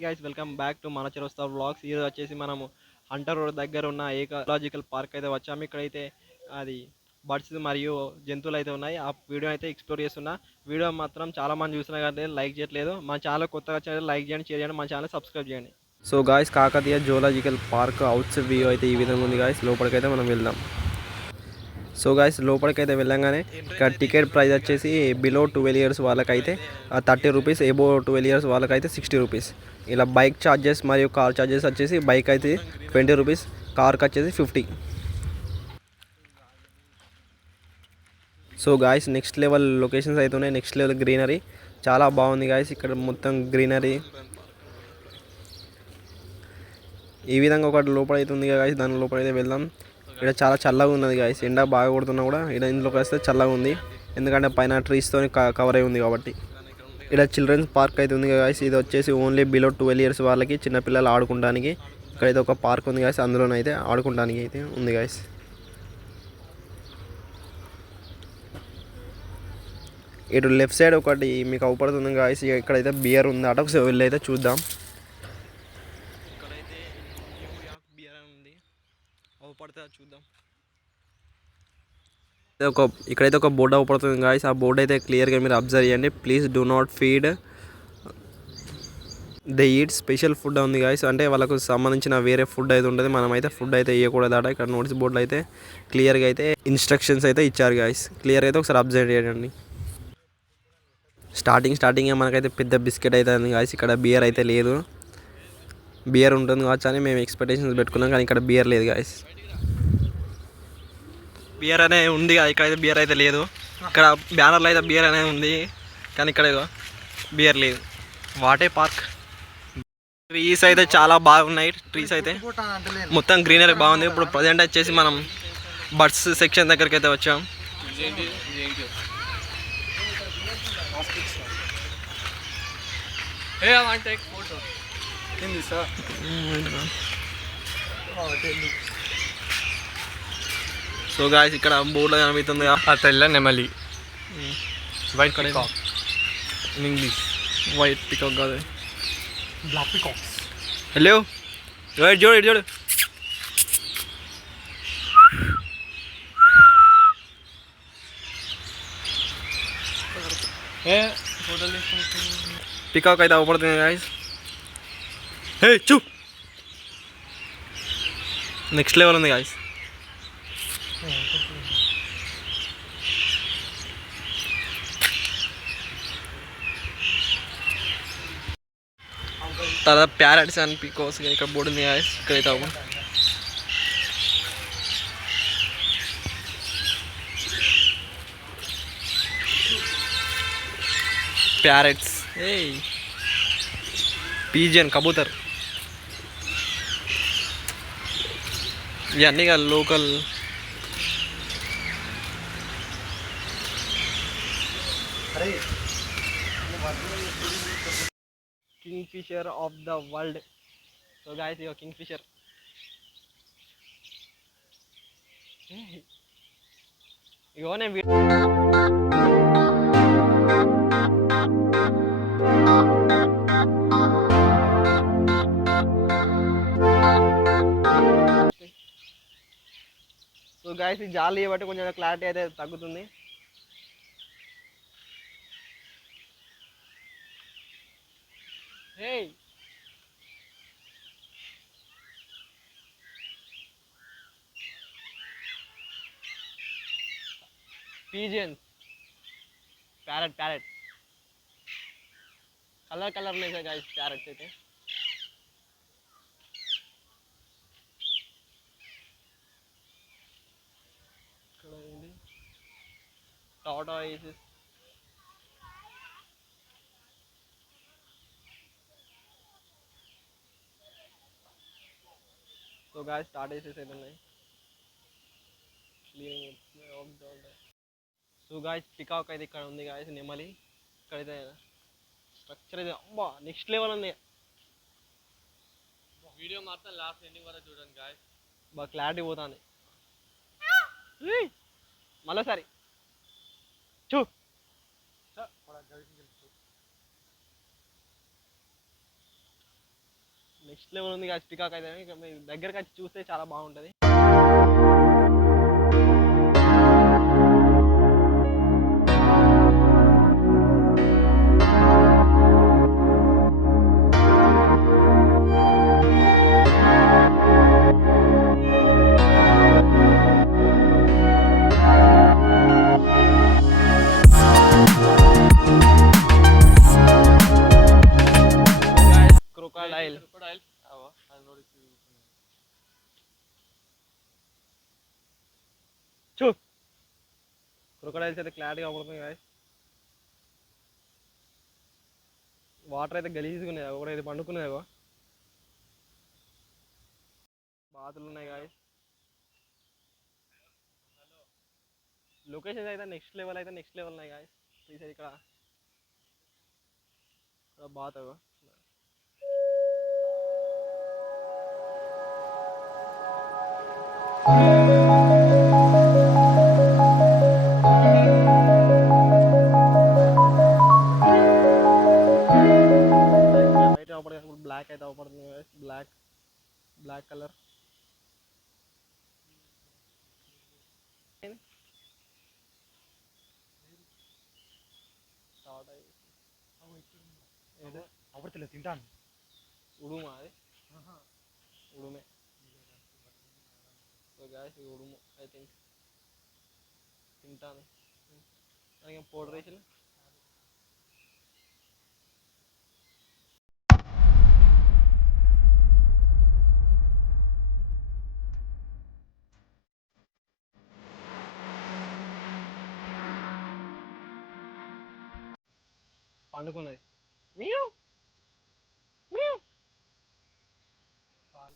Hi guys welcome back to మన చిరస్తా blogs ఈరోజు వచ్చేసి మనము హంటర్ రోడ్ దగ్గర ఉన్న ఏకలాజికల్ పార్క్ అయితే వచ్చాము. ఇక్కడైతే అది బర్డ్స్ మరియు జంతువులు అయితే ఉన్నాయి. ఆ వీడియో అయితే ఎక్స్ప్లోర్ చేస్తున్నా. వీడియో మాత్రం చాలా మంది చూస్తున్నా కానీ లైక్ చేయట్లేదు. మా ఛానల్ కొత్తగా వచ్చారు లైక్ చేయండి షేర్ చేయండి మా ఛానల్ సబ్స్క్రైబ్ చేయండి. So guys Kakatiya zoological park outside view అయితే ఈ విధంగా ఉంది గాయస్ లోపలికైతే మనం వెళ్దాం. సో గాయస్ లోపలికైతే వెళ్ళంగానే ఇక్కడ టికెట్ ప్రైస్ వచ్చేసి బిలో ట్వెల్వ్ ఇయర్స్ వాళ్ళకైతే thirty rupees above twelve years వాళ్ళకైతే సిక్స్టీ రూపీస్ ఇలా బైక్ ఛార్జెస్ మరియు కార్ ఛార్జెస్ వచ్చేసి బైక్ అయితే ట్వంటీ రూపీస్ కార్కి వచ్చేసి fifty so guys next level locations అయితే ఉన్నాయి. నెక్స్ట్ లెవెల్ గ్రీనరీ చాలా బాగుంది గాయస్ ఇక్కడ మొత్తం గ్రీనరీ ఈ విధంగా ఒకటి లోపల అయితే ఉంది గాయస్ దాని లోపల అయితే వెళ్దాం. ఇక్కడ చాలా చల్లగా ఉన్నది గాయస్ ఎండ బాగా కొడుతున్నా కూడా ఇక్కడ ఇందులోకి వస్తే చల్లగా ఉంది. ఎందుకంటే పైన ట్రీస్తో కవర్ అయి ఉంది కాబట్టి. ఇక్కడ చిల్డ్రన్స్ పార్క్ అయితే ఉంది గాయస్ ఇది వచ్చేసి ఓన్లీ బిలో ట్వెల్వ్ ఇయర్స్ వాళ్ళకి చిన్నపిల్లలు ఆడుకోవడానికి. ఇక్కడైతే ఒక పార్క్ ఉంది గాయస్ అందులోనైతే ఆడుకోవడానికి అయితే ఉంది గాయస్ ఇటు లెఫ్ట్ సైడ్ ఒకటి మీకు అవపడుతుంది గాయస్ ఇక్కడైతే బియర్ ఉంది. అట ఒకసారి వెళ్ళి అయితే చూద్దాం ఇక్కడైతే న్యూయార్క్ బియర్ అని ఉంది అవపడితే చూద్దాం. ఒక ఇక్కడైతే ఒక బోర్డు అవపడుతుంది గాయస్ ఆ బోర్డు అయితే క్లియర్గా మీరు అబ్జర్వ్ చేయండి. Please do not feed they eat special food ఉంది గాయస్ అంటే వాళ్ళకు సంబంధించిన వేరే ఫుడ్ అయితే ఉంటుంది. మనం అయితే ఫుడ్ అయితే ఇవ్వకూడదట ఇక్కడ నోటీస్ బోర్డులో అయితే క్లియర్గా అయితే ఇన్స్ట్రక్షన్స్ అయితే ఇచ్చారు గాయస్ క్లియర్గా అయితే ఒకసారి అబ్జర్వ్ చేయండి. స్టార్టింగ్ స్టార్టింగ్ మనకైతే పెద్ద బిస్కెట్ అయితే ఉంది గాయస్ ఇక్కడ బియర్ అయితే లేదు. బియర్ ఉంటుంది కావచ్చు అని మేము ఎక్స్పెక్టేషన్స్ పెట్టుకున్నాం కానీ ఇక్కడ బియర్ లేదు గాయస్ బియర్ అనే ఉంది. ఇక్కడ అయితే బియర్ అయితే లేదు. ఇక్కడ బ్యానర్లో అయితే బియర్ అనేది ఉంది. కానీ ఇక్కడ బియర్ లేదు. What a park. ట్రీస్ అయితే చాలా బాగున్నాయి. ట్రీస్ అయితే మొత్తం గ్రీనరీ బాగుంది. ఇప్పుడు ప్రజెంట్ వచ్చేసి మనం బర్డ్స్ సెక్షన్ దగ్గరికి అయితే వచ్చాం. సో గాయస్ ఇక్కడ బోర్డులో కనిపిస్తుంది ఆ తెల్ల నెమలి white peacock in English white peacock కాదు బ్లాక్ పికాక్స్ హలో ఇటు చూడు ఇటు చూడు ఏ ఫోటోలు పికాక్ అయితే అవపడుతుంది గాయస్ హే చూ నెక్స్ట్ లెవెల్ ఉంది గాయస్ తర్వాత ప్యారెట్స్ అండ్ పికోస్ ఇక్కడ బోర్డు ఉంది గాయస్ ఇక్కడైతే అవ్వ ప్యారెట్స్ ఏ పీజియన్ కబూతర్ ఇవన్నీ కాదు local king kingfisher of the world so guys ఇక కింగ్ఫిషర్ ఇగో నేను సో గాయస్ ఈ జాలి బట్టి కొంచెం క్లారిటీ అయితే తగ్గుతుంది. Hey pigeons parrot parrot colour colour ఉన్నాయి గాయస్ ప్యారెట్స్ అయితే. ఇక్కడ ఏంటి సో గాయ స్టార్ట్ అయితే ఉన్నాయి సో గాయస్ పికాక్ అయితే ఇక్కడ ఉంది గాయస్ నెమలి. ఇక్కడైతే స్ట్రక్చర్ అయితే అబ్బా నెక్స్ట్ లెవెల్ ఉంది. వీడియో మాత్రం లాస్ట్ ఎండింగ్ వరకు చూడండి గాయస్ బాగా క్లారిటీ పోతుంది. మళ్ళీసారి చూ! నెక్స్ట్ లెవెల్ ఉంది కదా పికాక్ అయితే. ఇక దగ్గరకు వచ్చి చూస్తే చాలా బాగుంటుంది. క్రొకడైల్స్ అయితే క్లారిటీగా కనబడుతుంది గాయస్ వాటర్ అయితే గలీజ్గా ఉన్నాయి ఒకటి అయితే పండుకున్నాయి బాతులు ఉన్నాయి గాయస్ లొకేషన్స్ అయితే నెక్స్ట్ లెవెల్ అయితే నెక్స్ట్ లెవెల్ ఉన్నాయి గాయస్ ప్లీజ్ ఇక్కడ. ఇక్కడ బాత్ అగో. అవపడదు బ్లాక్ అయితే అవపడుతుంది బ్లాక్ బ్లాక్ కలర్ అవడతలేదు తింటాను ఉడుమా అది ఉడుమే సో గాయస్ ఇది ఉడుము ఐ థింక్ తింటాను దానికి పౌడర్ వేసిన పండుకున్నది. మీయూ మీయూ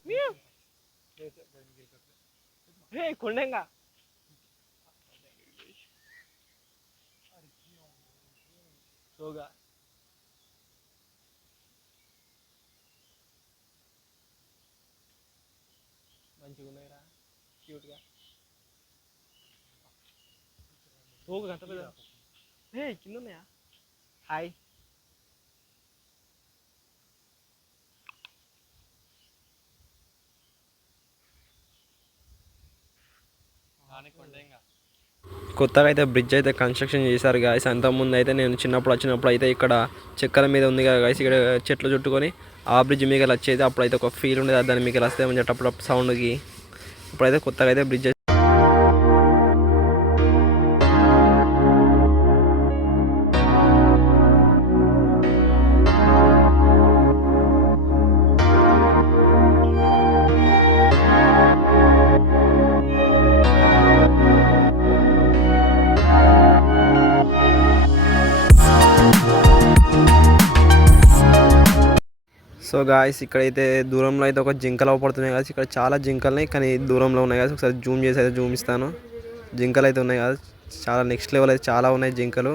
మీయూ హే కొండంగా? సోగా. మంచిగా ఉన్నాయిరా క్యూట్గా. సోగా గంట హే కింద ఉన్నాయా హాయ్. కొత్తగా అయితే బ్రిడ్జ్ అయితే కన్స్ట్రక్షన్ చేశారు గాయస్ అంతకుముందు అయితే నేను చిన్నప్పుడు వచ్చినప్పుడు అయితే ఇక్కడ చెక్కల మీద ఉంది కదా గాయస్ ఇక్కడ చెట్లు చుట్టుకొని ఆ బ్రిడ్జ్ మీకు వచ్చేది అప్పుడైతే ఒక ఫీల్ ఉండేది. దాని మీకు వస్తే మంచి అప్పుడు సౌండ్కి ఇప్పుడైతే కొత్తగా అయితే బ్రిడ్జ్ గాయస్ ఇక్కడైతే దూరంలో అయితే ఒక జింకలు అవపడుతున్నాయి కదా ఇక్కడ చాలా జింకలు ఉన్నాయి కానీ దూరంలో ఉన్నాయి కదా ఒకసారి జూమ్ చేసి అయితే జూమ్ ఇస్తాను. జింకలు అయితే ఉన్నాయి కదా చాలా నెక్స్ట్ లెవెల్ అయితే చాలా ఉన్నాయి జింకలు.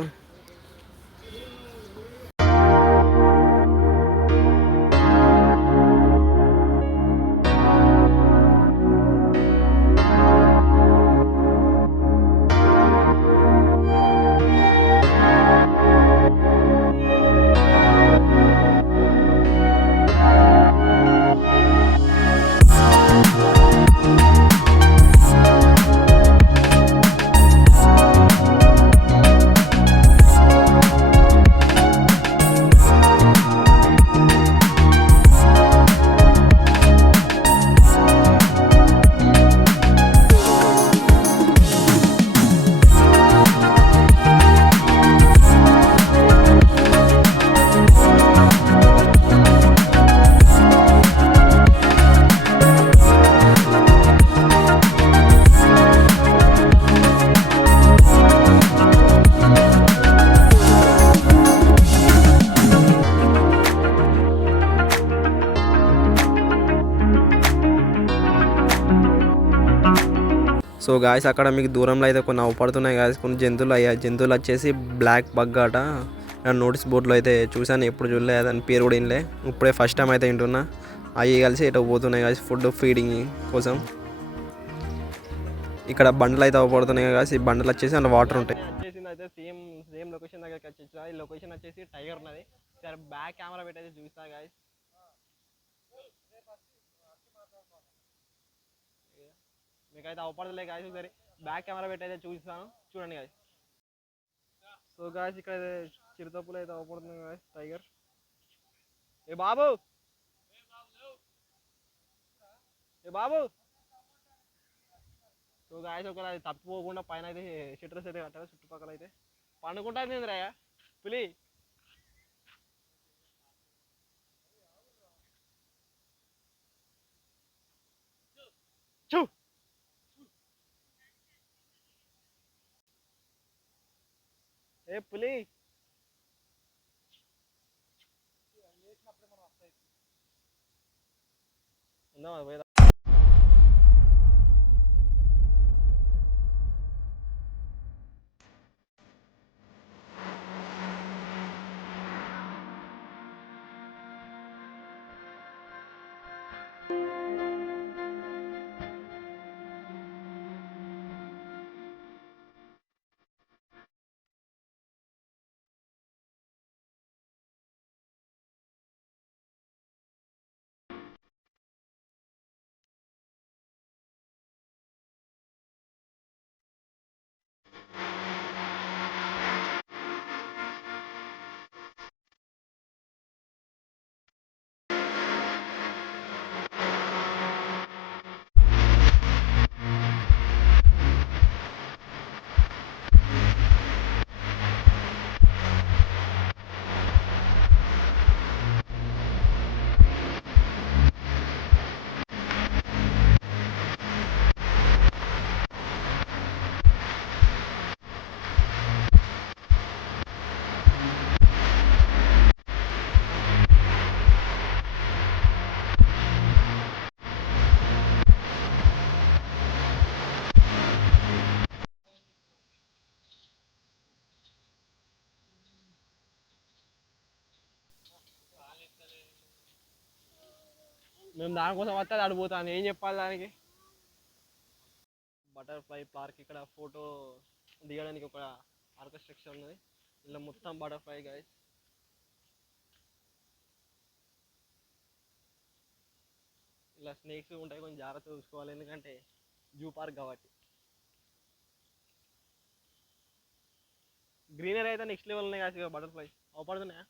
సో గాయస్ అక్కడ మీకు దూరంలో అయితే కొన్ని అవపడుతున్నాయి గాయస్ కొన్ని జంతువులు అయ్యా. జంతువులు వచ్చేసి బ్లాక్ బగ్ అట. నోటీస్ బోర్డులో అయితే చూశాను ఎప్పుడు చూడలే దాని పేరు కూడా వినలే. ఇప్పుడే ఫస్ట్ టైం అయితే వింటున్నా. అవి కలిసి ఇటు పోతున్నాయి కాసి ఫుడ్ ఫీడింగ్ కోసం. ఇక్కడ బండ్లు అయితే అవపడుతున్నాయి కాసి ఈ బండ్లు వచ్చేసి అందులో వాటర్ ఉంటాయి. అయితే సేమ్ సేమ్ లొకేషన్ దగ్గరికి వచ్చేసిన. ఈ లొకేషన్ వచ్చేసి టైగర్ ఉన్నది. సరే బ్యాక్ కెమెరా పెట్టేసి చూస్తా గాయస్ మీకైతే అవపడదులే గాయస్ ఒకసారి బ్యాక్ కెమెరా పెట్టి అయితే చూపిస్తాను. చూడండి గాయస్ సో గాయస్ ఇక్కడ చిరుతప్పులు అయితే అవపడుతుంది గాయస్ టైగర్ ఏ బాబు! ఏ బాబు! సో గాయస్ ఒకవేళ అది తప్పిపోకుండా పైన అయితే షట్టర్స్ అయితే కట్టాలి చుట్టుపక్కల అయితే. పండుకుంటుంది ఏందిరాయ పులి! చూ! ఏ పులి? ఉందా మరి మేము దానికోసం వస్తే అది అడిపోతాను ఏం చెప్పాలి దానికి? బటర్ఫ్లై పార్క్ ఇక్కడ ఫోటో దిగడానికి ఒక ఆర్కెస్ట్రక్చర్ ఉన్నది. ఇలా మొత్తం బటర్ఫ్లై గైస్ ఇలా స్నేక్స్ ఉంటాయి కొంచెం జాగ్రత్త చూసుకోవాలి. ఎందుకంటే జూ పార్క్ కాబట్టి. గ్రీనరీ అయితే నెక్స్ట్ లెవెల్ ఉన్నాయి కాదు బటర్ఫ్లై. అవపడుతున్నాయా